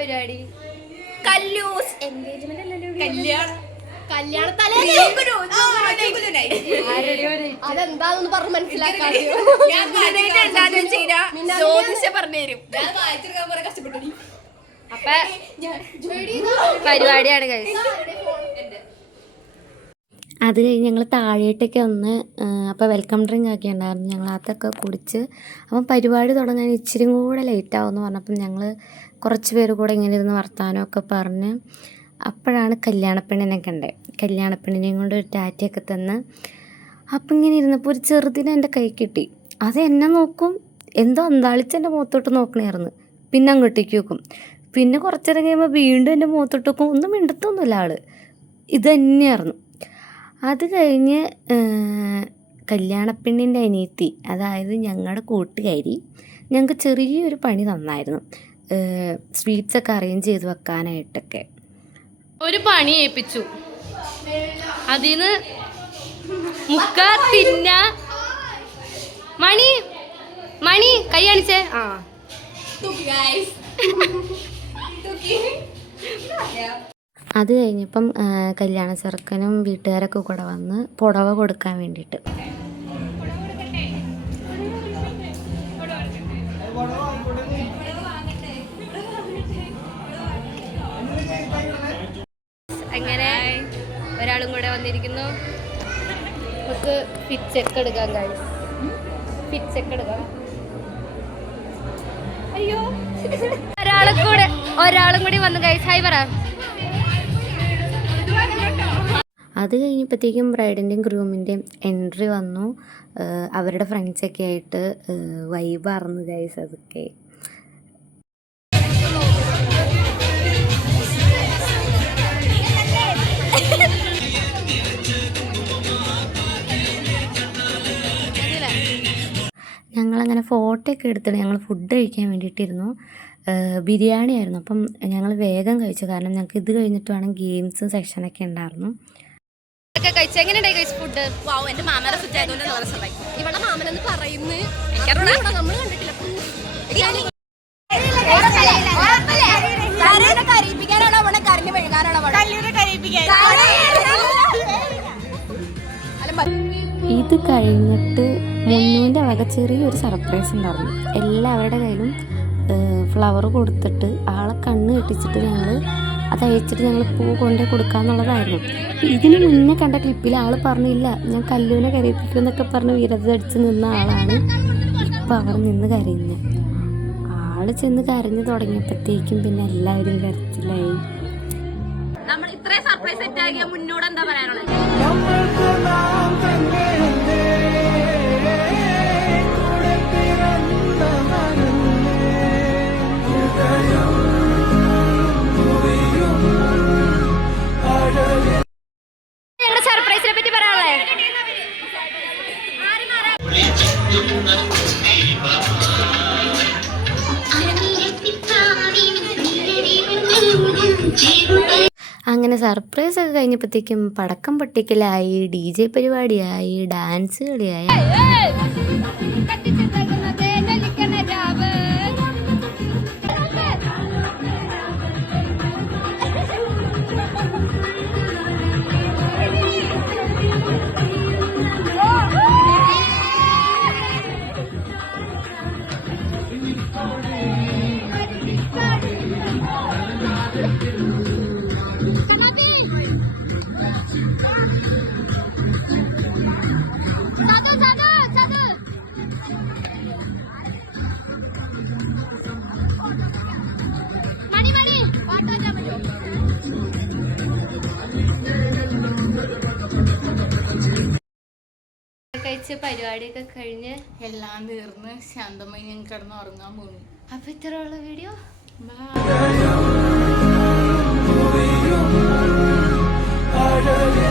പരിപാടി? കല്ലൂസ് എൻഗേജ്മെന്റ് അല്ലല്ലോ, അതെന്താന്ന് പറഞ്ഞ് മനസ്സിലാക്കാൻ പറഞ്ഞുതരും. അപ്പൊ പരിപാടിയാണ് guys. അത് കഴിഞ്ഞ് ഞങ്ങൾ താഴേട്ടൊക്കെ വന്ന് അപ്പോൾ വെൽക്കം ഡ്രിങ്ക് ഒക്കെ ഉണ്ടായിരുന്നു. ഞങ്ങൾ അതൊക്കെ കുടിച്ച് അപ്പം പരിപാടി തുടങ്ങാൻ ഇച്ചിരി കൂടെ ലേറ്റാവുമെന്ന് പറഞ്ഞപ്പം ഞങ്ങൾ കുറച്ച് പേര് കൂടെ ഇങ്ങനെ ഇരുന്ന് വർത്തമാനമൊക്കെ പറഞ്ഞ് അപ്പോഴാണ് കല്യാണപ്പെണ്ണിനെ കണ്ടത്. കല്യാണപ്പെണ്ണിനെയും കൊണ്ട് ഒരു ടാറ്റയൊക്കെ തന്ന് അപ്പം ഇങ്ങനെ ഇരുന്നപ്പോൾ ഒരു ചെറുതിനെ എൻ്റെ കൈ കിട്ടി. അത് എന്നെ നോക്കും, എന്തോ അന്താളിച്ച് എൻ്റെ മുഖത്തോട്ട് നോക്കണമായിരുന്നു. പിന്നെ അങ്ങോട്ടേക്ക് വെക്കും. പിന്നെ കുറച്ചേരം കഴിയുമ്പോൾ വീണ്ടും എൻ്റെ മുഖത്തോട്ട് വെക്കും. ഒന്നും മിണ്ടത്തൊന്നുമില്ല ആൾ. ഇത് തന്നെയായിരുന്നു. അത് കഴിഞ്ഞ് കല്യാണപ്പെണ്ണിൻ്റെ അനിയത്തി, അതായത് ഞങ്ങളുടെ കൂട്ടുകാരി, ഞങ്ങൾക്ക് ചെറിയൊരു പണി തന്നായിരുന്നു. സ്വീറ്റ്സൊക്കെ അറേഞ്ച് ചെയ്ത് വെക്കാനായിട്ടൊക്കെ ഒരു പണി ഏൽപ്പിച്ചു. അതിന്ന് മുക്ക തിന്ന മണി മണി കൈ കാണിച്ചേ. ആ അത് കഴിഞ്ഞപ്പം കല്യാണ ചെറുക്കനും വീട്ടുകാരൊക്കെ കൂടെ വന്ന് പുടവ കൊടുക്കാൻ വേണ്ടിയിട്ട്. അങ്ങനെ ഒരാളും കൂടെ വന്നിരിക്കുന്നു. നമുക്ക് ഫിറ്റ് ചെക്ക് എടുക്കാം ഗൈസ്. ഫിറ്റ് ചെക്ക് എടുക്കാം. അയ്യോ ഒരാളും കൂടി വന്നു ഗൈസ്. ഹായ് പറ. അത് കഴിഞ്ഞപ്പോഴത്തേക്കും ബ്രൈഡിൻ്റെയും ഗ്രൂമിൻ്റെയും എൻട്രി വന്നു. അവരുടെ ഫ്രണ്ട്സൊക്കെ ആയിട്ട് വൈബായിരുന്നു ഗൈസ്. അതൊക്കെ ഞങ്ങളങ്ങനെ ഫോട്ടോ ഒക്കെ എടുത്തിട്ട് ഞങ്ങൾ ഫുഡ് കഴിക്കാൻ വേണ്ടിയിട്ടിരുന്നു. ബിരിയാണി ആയിരുന്നു. അപ്പം ഞങ്ങൾ വേഗം കഴിച്ചു, കാരണം ഞങ്ങൾക്ക് ഇത് കഴിഞ്ഞിട്ട് വേണം ഗെയിംസ് സെക്ഷനൊക്കെ ഉണ്ടായിരുന്നു. ഫുഡ് എന്റെ മാമനെ സുറ്റായതുകൊണ്ട് ഇവിടെ മാമനെന്ന് പറയുന്നു. നമ്മൾ കണ്ടിട്ടില്ല. ഇത് കഴിഞ്ഞിട്ട് മുന്നൂൻ്റെ വക ചെറിയൊരു സർപ്രൈസ് ഉണ്ടായിരുന്നു. എല്ലാവരുടെ കയ്യിലും ഫ്ലവർ കൊടുത്തിട്ട് ആളെ കണ്ണ് കെട്ടിച്ചിട്ട് ഞങ്ങൾ അത് അയച്ചിട്ട് ഞങ്ങൾ പൂ കൊണ്ടേ കൊടുക്കാന്നുള്ളതായിരുന്നു. ഇതിന് മുന്നേ കണ്ട ക്ലിപ്പിൽ ആൾ പറഞ്ഞില്ല ഞാൻ കല്ലൂനെ കരയിപ്പിക്കും എന്നൊക്കെ പറഞ്ഞ് വിരതടിച്ച് നിന്ന ആളാണ് ഇപ്പം അവിടെ നിന്ന് കരയുന്നത്. ആള് ചെന്ന് കരഞ്ഞു തുടങ്ങിയപ്പോഴത്തേക്കും പിന്നെ എല്ലാവരും കരച്ചിലായി. നമ്മൾ ഇത്രയും സർപ്രൈസ് സെറ്റ് ആക്കിയ മുന്നോട് എന്താ പറയാനുള്ളത്? ഞങ്ങളുടെ സർപ്രൈസിനെ പറ്റി പറയാനുള്ളത് അങ്ങനെ സർപ്രൈസ് ഒക്കെ കഴിഞ്ഞപ്പോഴത്തേക്കും പടക്കം പൊട്ടിക്കലായി, DJ പരിപാടിയായി, ഡാൻസ് കളിയായി. കഴിച്ച് പരിപാടിയൊക്കെ കഴിഞ്ഞ് എല്ലാം തീർന്ന് ശാന്തമായി ഞാൻ കിടന്ന് ഉറങ്ങാൻ പോകുന്നു. അപ്പൊ ഇത്രയുള്ള വീഡിയോ. ബൈ.